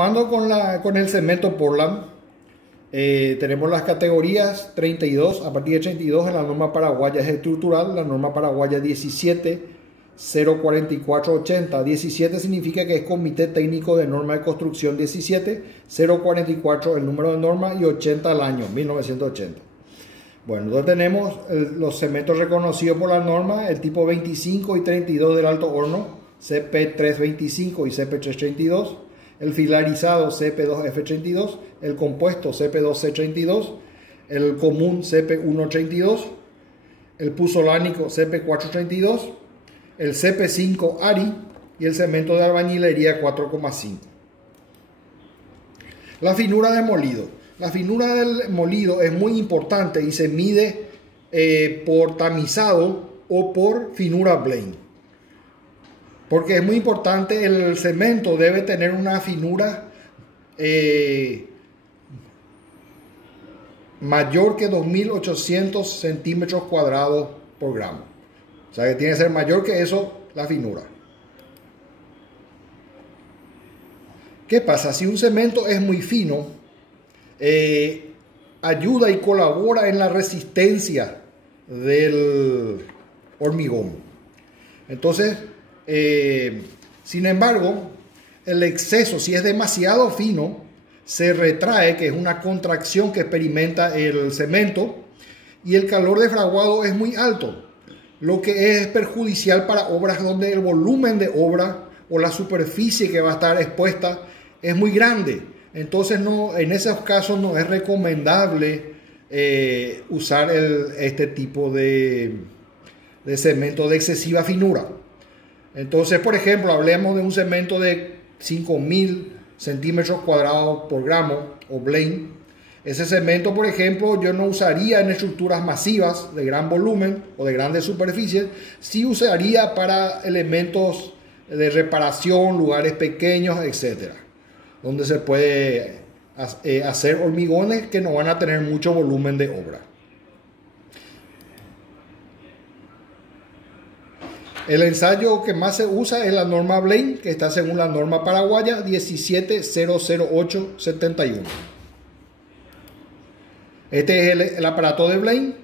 Continuando con el cemento Portland, tenemos las categorías 32, a partir de 32 en la norma paraguaya es estructural, la norma paraguaya 17.044.80. 17 significa que es Comité Técnico de Norma de Construcción 17, 044 el número de norma y 80 el año, 1980. Bueno, entonces tenemos los cementos reconocidos por la norma, el tipo 25 y 32 del alto horno, CP325 y CP332. El filarizado CP2F32, el compuesto CP2C32, el común CP132, el puzolánico CP432, el CP5 ARI y el cemento de albañilería 4,5. La finura de molido. La finura del molido es muy importante y se mide por tamizado o por finura Blaine. Porque es muy importante, el cemento debe tener una finura mayor que 2.800 centímetros cuadrados por gramo. O sea que tiene que ser mayor que eso la finura. ¿Qué pasa? Si un cemento es muy fino, ayuda y colabora en la resistencia del hormigón. Entonces, sin embargo, el exceso, si es demasiado fino, se retrae, que es una contracción que experimenta el cemento, y el calor de fraguado es muy alto, lo que es perjudicial para obras donde el volumen de obra o la superficie que va a estar expuesta es muy grande. Entonces, en esos casos no es recomendable usar este tipo de cemento de excesiva finura. Entonces, por ejemplo, hablemos de un cemento de 5.000 centímetros cuadrados por gramo o Blaine. Ese cemento, por ejemplo, yo no usaría en estructuras masivas de gran volumen o de grandes superficies. Sí usaría para elementos de reparación, lugares pequeños, etcétera, donde se puede hacer hormigones que no van a tener mucho volumen de obra. El ensayo que más se usa es la norma Blaine, que está según la norma paraguaya 17.008.71. Este es el aparato de Blaine,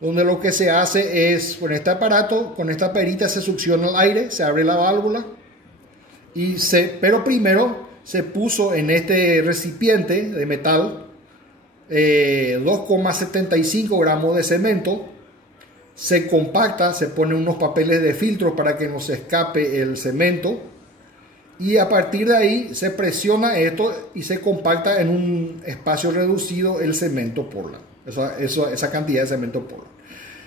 donde lo que se hace es, con este aparato, con esta perita se succiona el aire, se abre la válvula, pero primero se puso en este recipiente de metal 2,75 gramos de cemento. Se compacta, se pone unos papeles de filtro para que no se escape el cemento y a partir de ahí se presiona esto y se compacta en un espacio reducido el cemento Portland, esa cantidad de cemento Portland.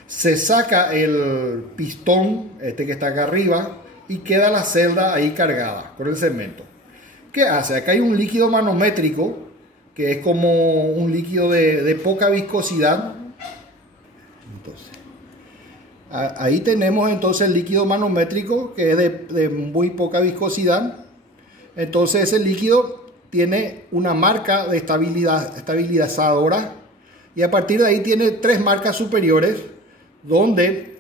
Se saca el pistón, este que está acá arriba, y queda la celda ahí cargada con el cemento. ¿Qué hace? Acá hay un líquido manométrico que es como un líquido de poca viscosidad. Entonces, ahí tenemos entonces el líquido manométrico que es de muy poca viscosidad. Entonces ese líquido tiene una marca de estabilizadora y a partir de ahí tiene tres marcas superiores donde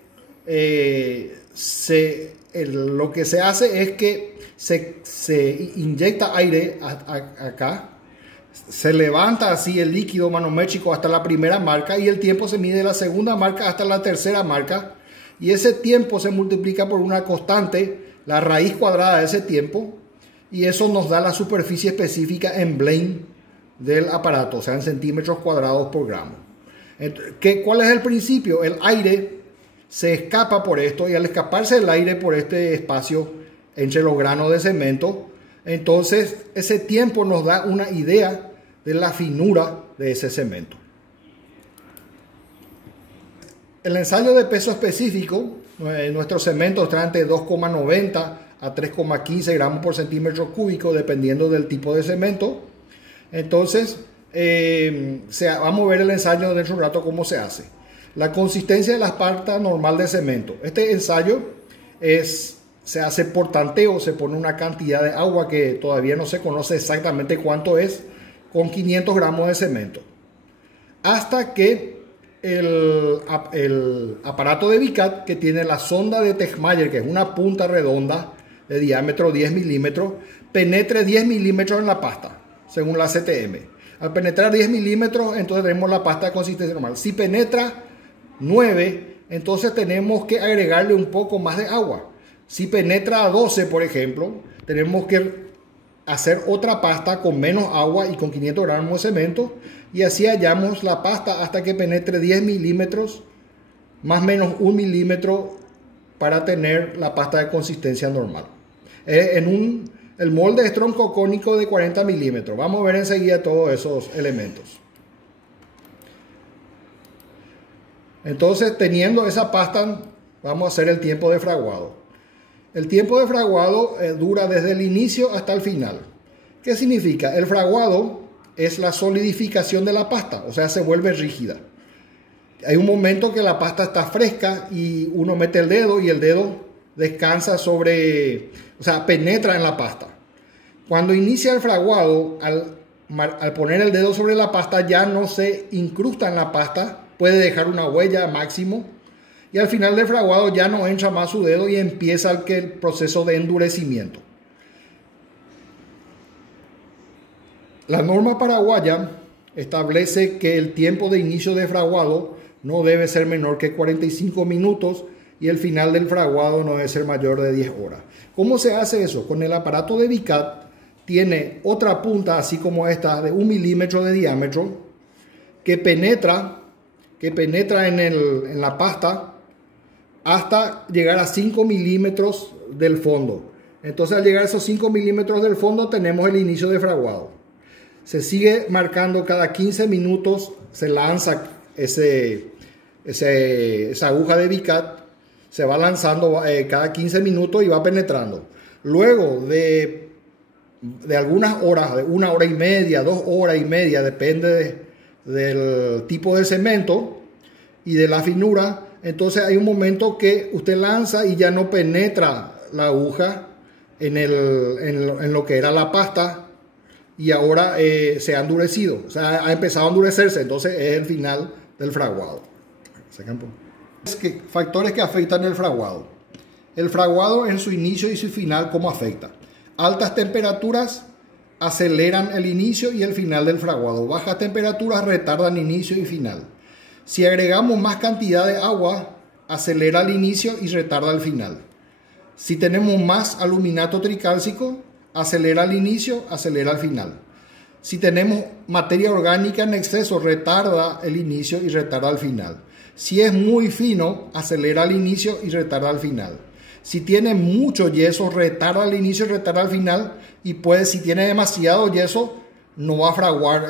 lo que se hace es que se inyecta aire acá. Se levanta así el líquido manométrico hasta la primera marca y el tiempo se mide de la segunda marca hasta la tercera marca y ese tiempo se multiplica por una constante, la raíz cuadrada de ese tiempo, y eso nos da la superficie específica en Blaine del aparato, o sea en centímetros cuadrados por gramo. ¿Cuál es el principio? El aire se escapa por esto y al escaparse el aire por este espacio entre los granos de cemento, entonces ese tiempo nos da una idea de la finura de ese cemento. El ensayo de peso específico, nuestros cementos traen de 2,90 a 3,15 gramos por centímetro cúbico dependiendo del tipo de cemento. Entonces vamos a ver el ensayo dentro de un rato cómo se hace. La consistencia de la pasta normal de cemento. Este ensayo se hace por tanteo, se pone una cantidad de agua que todavía no se conoce exactamente cuánto es, con 500 gramos de cemento. Hasta que el aparato de Vicat, que tiene la sonda de Techmayer, que es una punta redonda de diámetro 10 milímetros, penetre 10 milímetros en la pasta, según la CTM. Al penetrar 10 milímetros, entonces tenemos la pasta de consistencia normal. Si penetra 9, entonces tenemos que agregarle un poco más de agua. Si penetra a 12, por ejemplo, tenemos que hacer otra pasta con menos agua y con 500 gramos de cemento, y así hallamos la pasta hasta que penetre 10 milímetros, más o menos 1 milímetro, para tener la pasta de consistencia normal. El molde es troncocónico de 40 milímetros. Vamos a ver enseguida todos esos elementos. Entonces, teniendo esa pasta, vamos a hacer el tiempo de fraguado. El tiempo de fraguado dura desde el inicio hasta el final. ¿Qué significa? El fraguado es la solidificación de la pasta, o sea, se vuelve rígida. Hay un momento que la pasta está fresca y uno mete el dedo y el dedo descansa sobre, o sea, penetra en la pasta. Cuando inicia el fraguado, al poner el dedo sobre la pasta ya no se incrusta en la pasta, puede dejar una huella máximo, y al final del fraguado ya no entra más su dedo y empieza el proceso de endurecimiento. La norma paraguaya establece que el tiempo de inicio de fraguado no debe ser menor que 45 minutos y el final del fraguado no debe ser mayor de 10 horas. ¿Cómo se hace eso? Con el aparato de Vicat tiene otra punta, así como esta, de 1 milímetro de diámetro, que penetra en la pasta hasta llegar a 5 milímetros del fondo. Entonces, al llegar a esos 5 milímetros del fondo, tenemos el inicio de fraguado. Se sigue marcando cada 15 minutos, se lanza esa aguja de Vicat, se va lanzando cada 15 minutos y va penetrando. Luego de algunas horas, de 1 hora y media, 2 horas y media, depende del tipo de cemento y de la finura, entonces hay un momento que usted lanza y ya no penetra la aguja en lo que era la pasta, y ahora se ha endurecido, o sea, ha empezado a endurecerse, entonces es el final del fraguado. Factores que afectan el fraguado. El fraguado en su inicio y su final, ¿cómo afecta? Altas temperaturas aceleran el inicio y el final del fraguado. Bajas temperaturas retardan inicio y final. Si agregamos más cantidad de agua, acelera el inicio y retarda el final. Si tenemos más aluminato tricálcico, acelera el inicio, acelera el final. Si tenemos materia orgánica en exceso, retarda el inicio y retarda el final. Si es muy fino, acelera el inicio y retarda el final. Si tiene mucho yeso, retarda el inicio y retarda el final. Y si tiene demasiado yeso, no va a fraguar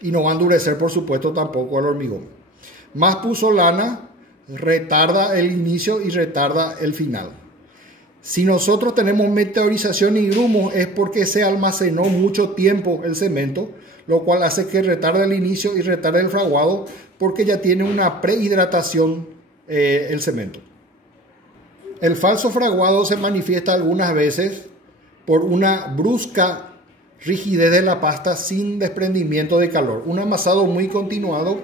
y no va a endurecer, por supuesto, tampoco el hormigón. Más pusolana, retarda el inicio y retarda el final. Si nosotros tenemos meteorización y grumos, es porque se almacenó mucho tiempo el cemento, lo cual hace que retarde el inicio y retarde el fraguado, porque ya tiene una prehidratación el cemento. El falso fraguado se manifiesta algunas veces por una brusca rigidez de la pasta sin desprendimiento de calor. Un amasado muy continuado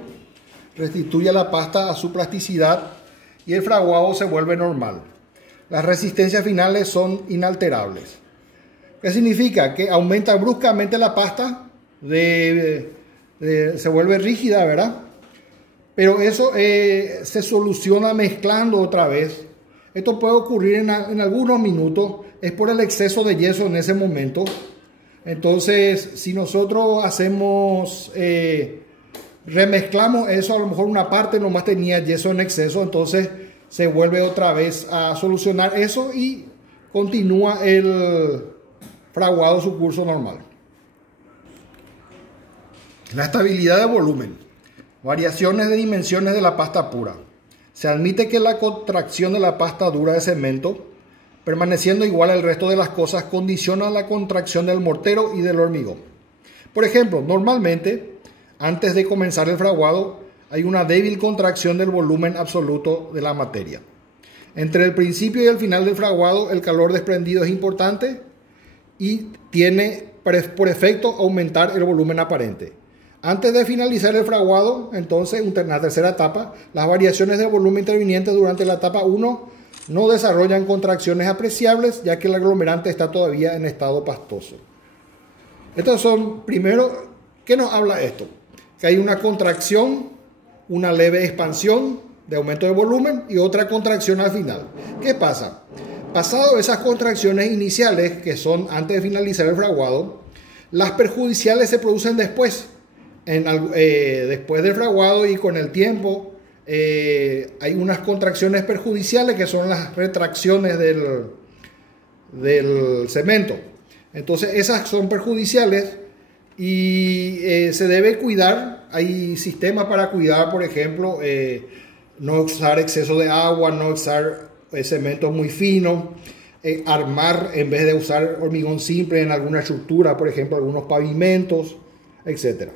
restituye a la pasta a su plasticidad y el fraguado se vuelve normal. Las resistencias finales son inalterables. ¿Qué significa? Que aumenta bruscamente la pasta, se vuelve rígida, ¿verdad? Pero eso se soluciona mezclando otra vez. Esto puede ocurrir en algunos minutos, es por el exceso de yeso en ese momento. Entonces, si nosotros remezclamos eso, a lo mejor una parte nomás tenía yeso en exceso, entonces se vuelve otra vez a solucionar eso y continúa el fraguado su curso normal. La estabilidad de volumen. Variaciones de dimensiones de la pasta pura. Se admite que la contracción de la pasta dura de cemento, permaneciendo igual al resto de las cosas, condiciona la contracción del mortero y del hormigón. Por ejemplo, normalmente, antes de comenzar el fraguado, hay una débil contracción del volumen absoluto de la materia. Entre el principio y el final del fraguado, el calor desprendido es importante y tiene por efecto aumentar el volumen aparente. Antes de finalizar el fraguado, entonces, en la tercera etapa, las variaciones de volumen intervinientes durante la etapa 1 no desarrollan contracciones apreciables ya que el aglomerante está todavía en estado pastoso. Estos son, primero, ¿qué nos habla esto? Que hay una contracción, una leve expansión de aumento de volumen y otra contracción al final. ¿Qué pasa? Pasado esas contracciones iniciales, que son antes de finalizar el fraguado, las perjudiciales se producen después, después del fraguado, y con el tiempo hay unas contracciones perjudiciales que son las retracciones del cemento. Entonces esas son perjudiciales y se debe cuidar. Hay sistemas para cuidar, por ejemplo, no usar exceso de agua, no usar cemento muy fino, armar en vez de usar hormigón simple en alguna estructura, por ejemplo algunos pavimentos, etcétera.